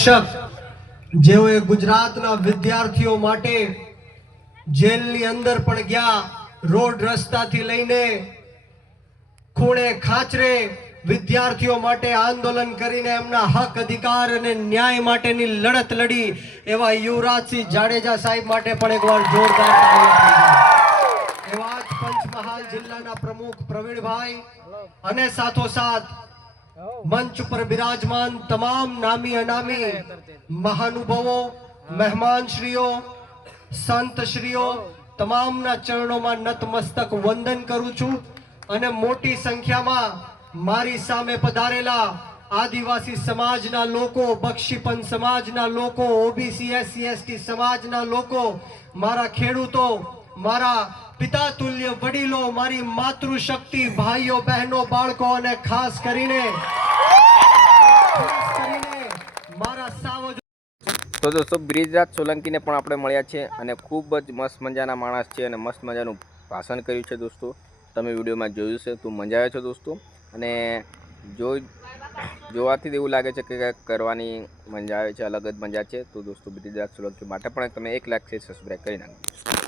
શિક્ષક જેઓએ ગુજરાતના વિદ્યાર્થીઓ માટે જેલની અંદર પણ ગયા, રોડ રસ્તાથી લઈને ખૂણે ખાચરે વિદ્યાર્થીઓ માટે આંદોલન કરીને એમના હક અધિકાર અને ન્યાય માટેની લડત લડી એવા યુવરાજસિંહ જાડેજા સાહેબ માટે પણ એકવાર જોરદાર તાળીઓ. એવા જ પંચમહાલ જિલ્લાના પ્રમુખ પ્રવીણભાઈ અને સાથોસાથ મંચ ઉપર બિરાજમાન તમામ નામી અનામી મહાનુભાવો, મહેમાનશ્રીઓ, સંતશ્રીઓ તમામના ચરણોમાં નતમસ્તક વંદન કરું છું. અને મોટી સંખ્યામાં મારી સામે પધારેલા આદિવાસી સમાજના લોકો, બક્ષીપંથ સમાજના લોકો, ઓબીસી એસસી એસટી સમાજના લોકો, મારા ખેડૂતો, મારા પિતા તુલ્ય વડીલો, મારી માતૃશક્તિ ભાઈઓ બહેનો બાળકો અને ખાસ કરીને મારા સાવજો. તો દોસ્તો બ્રિજરાજ સોલંકીને પણ આપણે મળ્યા છે અને ખૂબ જ મસ્ત મજાના માણસ છે અને મસ્ત મજાનું ભાષણ કર્યું છે દોસ્તો. તમે વિડીયોમાં જોયું છે તો મજા આવે છે દોસ્તો. અને જોવાથી એવું લાગે છે કે કરવાની મજા આવે છે, અલગ જ મજા છે. તો દોસ્તો બ્રિજરાજ સોલંકી માટે પણ તમે 1 લાખ સબસ્ક્રાઈબ કરી નાખજો.